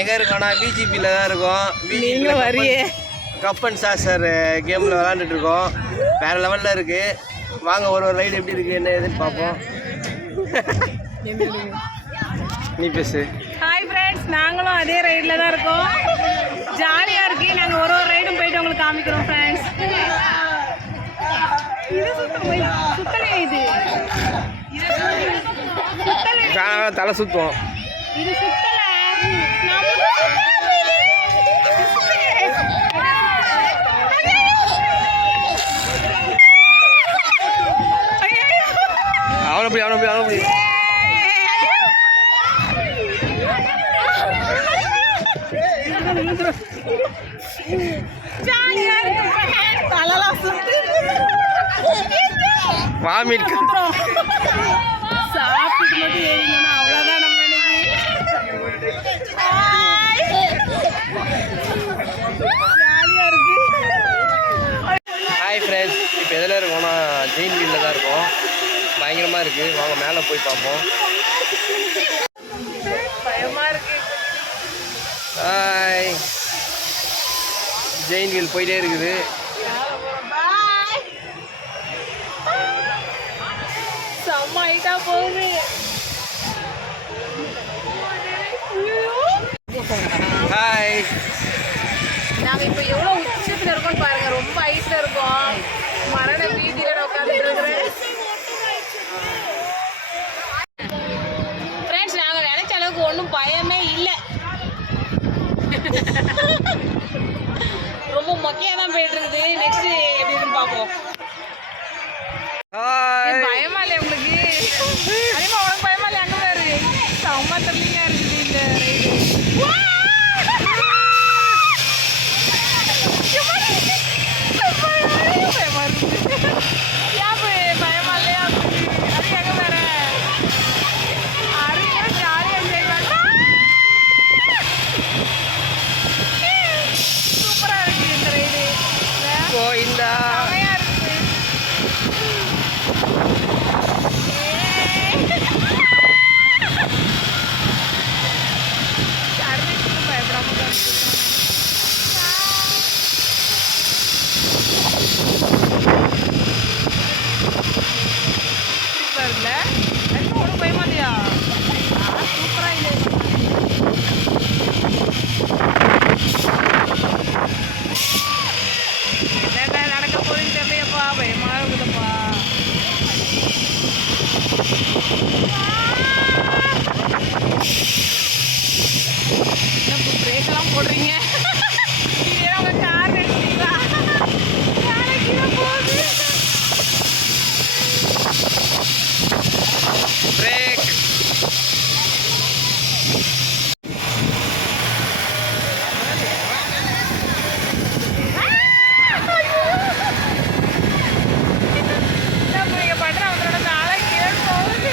எங்கே இருக்கோம்னா பிஜிபியில் தான் இருக்கோம். நீங்களும் வரியே கப் அண்ட் சாசர் கேமில் விளாண்டுட்டு இருக்கோம். வேறு லெவலில் இருக்குது. வாங்க ஒரு ரைடு எப்படி இருக்குது என்ன ஏதுன்னு பார்ப்போம். நீ பேசு. ஹாய் ஃப்ரெண்ட்ஸ், நாங்களும் அதே ரைடில் தான் இருக்கோம். ஜாலியாக இருக்கு. நாங்கள் ஒரு ரைடும் போயிட்டு உங்களுக்கு காமிக்கிறோம் ஃப்ரெண்ட்ஸ். இது சுத்தலை இது தலை சுத்துவோம். இது சுத்தலை அவனப்படி வாமிட் சாப்பிட்டு மட்டும் ஏறிங்கன்னா அவ்வளோதான் நம்ம ஜாலியாக இருக்கு. ஹாய் ஃப்ரெண்ட்ஸ், இப்போ எதில் இருக்கோம்னா ஜெயின் வீலில் தான் இருக்கோம். பயங்கரமாக இருக்குது. வாங்க மேலே போய் பார்ப்போம். பயமாக இருக்கு. ஹாய், ஜெயின் வீல் போயிட்டே இருக்குது. செம்ம ஹைட்டா போகுது. ஹாய், நாங்கள் இப்போ எவ்வளோ உச்சத்தில் இருக்கோம்னு பாருங்க. ரொம்ப ஹைட்டில் இருக்கோம். மரண வீதியில் உட்காந்துட்டு இருக்கிறேன். ஃப்ரெண்ட்ஸ், நாங்கள் நினைச்ச அளவுக்கு ஒன்றும் பயமே இல்லை. ரொம்ப மொக்கையாக தான் போயிட்டு இருக்குது. நெக்ஸ்ட் எப்படின்னு பார்ப்போம். பயமா இல்லையா உங்களுக்கு? அதேமா உனக்கு பயமா இல்லையா? அங்கே பாரு, செம்ம த்ரில்லிங்காக இருக்குது இந்த ரைடு. பயமா இருக்குது. ஏன் பயமா இல்லையா? அது எங்கே வேற அருமையா ஜாலியாக என்ஜாய் பண்ணுறோம். சூப்பராக இருக்குது இந்த ரைடு. கோயிந்தா செமையாக இருக்குது. சர்வீஸுக்கு பயப்படாம சூப்பர் இல்லை? அதுக்கு ஒன்றும் பயமா இல்லையா? சூப்பராக இல்லை. என்னென்ன நடக்க போகுதுன்னு தெரியலையப்பா. பயமா இருக்குதுப்பா. என்ன பிரேக்கெல்லாம் போடுறீங்க? இதே உங்க கார் எடுத்தீங்களா? கீழே போகுது. பிரேக். நீங்க பண்ற அவங்களோட காலை கீழே போகுது.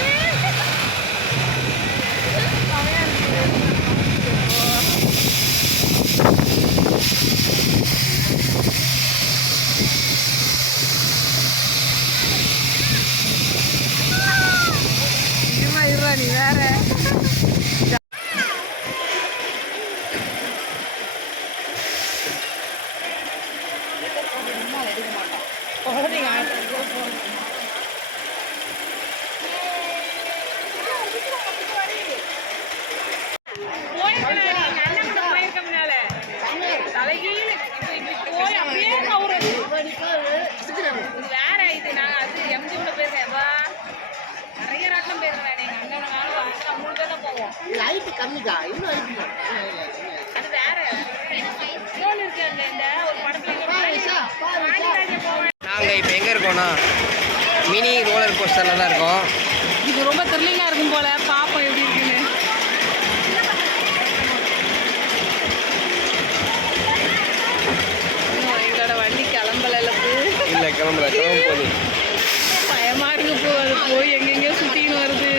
செமையா இருக்கு. இருமா நீ வேற. வேற இது நாங்கள் அது எம்ஜியோட பேசுறேன்ப்பா. நிறைய ராட்டம் பேசுறேன். எங்கள் அண்ணன் 3 பேர் தான் போவோம். லைட் கம்மிக்கா, இன்னும் லைட் அது வேற இன்னொன்று இருக்கு. அங்கே இந்த ஒரு படத்துல போவேன். நாங்கள் இப்போ எங்கே இருக்கோம்னா மினி ரோலர் கோஸ்டரில் தான் இருக்கோம். இது ரொம்ப த்ரில்லிங்காக இருக்கும் போல. பாப்போம் எப்படி இருக்குன்னு. எங்களோட வண்டி கிளம்பல இல்லை கிளம்ப போகுது. பயமா இருக்கு. அது போய் எங்கெங்கயோ சுத்தின்னு வருது.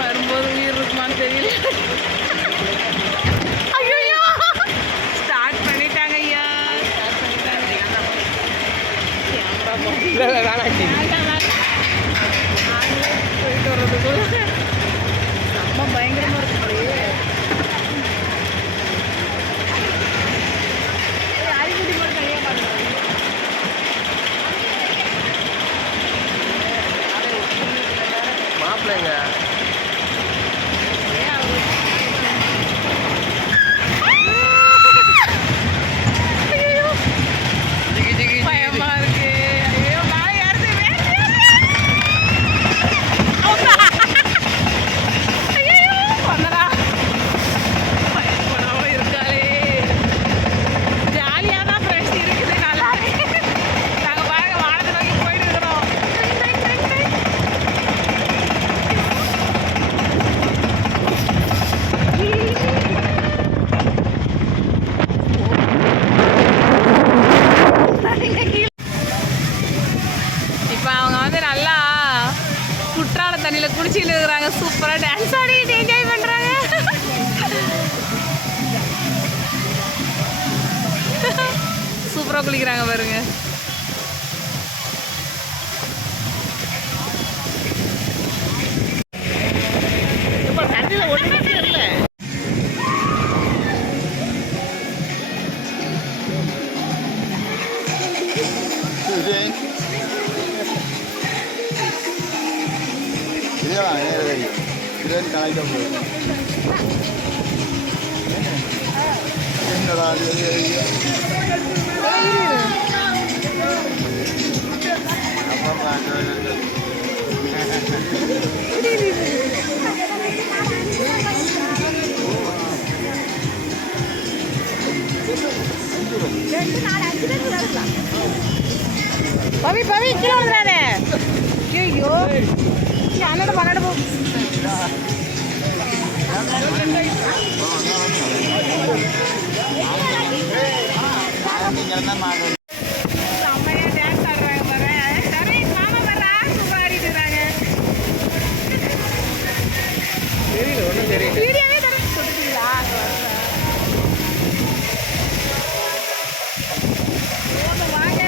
வரும்போது உயிர் இருக்குமான்னு தெரியல. ஐயோ, ஸ்டார்ட் பண்ணிட்டாங்க ஐயா. ஸ்டார்ட் பண்ணிட்டாங்க. போயிட்டு வர்றதுக்குள்ள செம்ம பயங்கரமா இருக்கு போலயே. அரிக்குட்டி மட்டும் தனியா பாருங்க. மாப்பிள்ளைங்க பயமா இருக்கு. ஐயோ மேலே ஏறுது. ஐயோ வந்தடா. பயப்படாம இருக்காளே. ஜாலியாக தான் ஃப்ரெண்ட்ஸ் இருக்குது. நல்லா இருக்கு. நாங்கள் பாருங்க வானத்தை நோக்கி போயிட்டு இருக்கிறோம். இப்போ அவங்க வந்து நல்லா குற்றால தண்ணியில் குளிச்சுட்டு இருக்கிறாங்க. சூப்பராக டான்ஸ் ஆடிட்டு என்ஜாய் பண்ணுறாங்க. சூப்பராக குளிக்கிறாங்க பாருங்க. இப்ப தண்ணியில ஒண்ணுமே தெரியல. பவி பவி கீழே வந்துடாதே. ஐயோ அண்ணன் பன்னெண்டு போ. செம்மையா டான்ஸ் ஆடுறாங்க பாரு. சரி மாமா வர்றா. சூப்பராக ஆடிட்டு இருக்காங்க. தெரியல, ஒன்றும் தெரியல. வீடியோவே தர கொடுத்தீங்களா? வாங்க.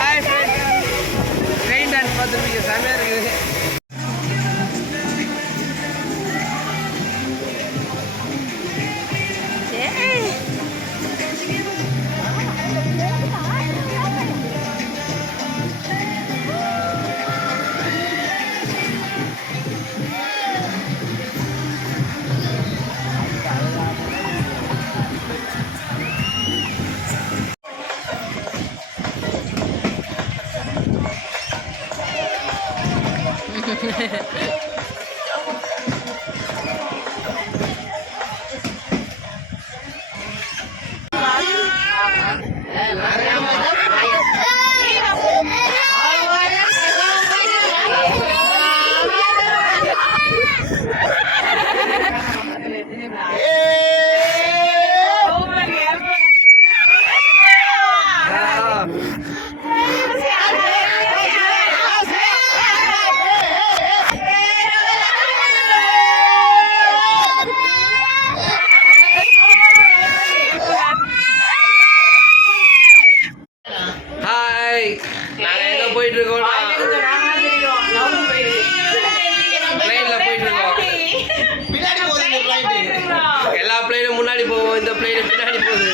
ஹாய் ஃப்ரெண்ட்ஸ், ரெயின் டான்ஸ் பார்த்துருப்பீங்க, செமையாக இருக்குது. ஹாய், நாங்கள் எங்கே போயிட்டு இருக்கோம்? பிளைனில் போயிட்டு இருக்கோம். எல்லா பிளைனும் முன்னாடி போவோம், இந்த பிளைன் பின்னாடி போகுது.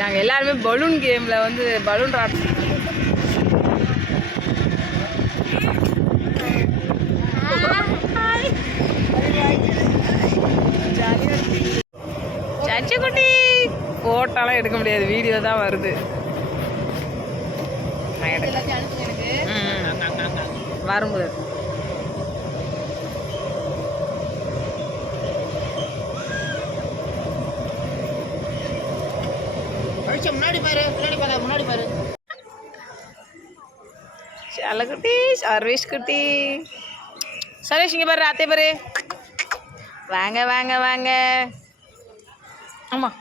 நாங்கள் எல்லாருமே பலூன் கேமில் வந்து பலூன் ராட் சச்சிக்குட்டி ஃபோட்டோலாம் எடுக்க முடியாது, வீடியோ தான் வருது. வரும்போது முடிச்ச முன்னாடி பாரு, பின்னாடி பாரு, முன்னாடி பாரு. குட்டி சர்வேஷ் குட்டி சர்வேஷ் இங்கே பாரு அத்தை பாரு வாங்க வாங்க வாங்க ஆமாம்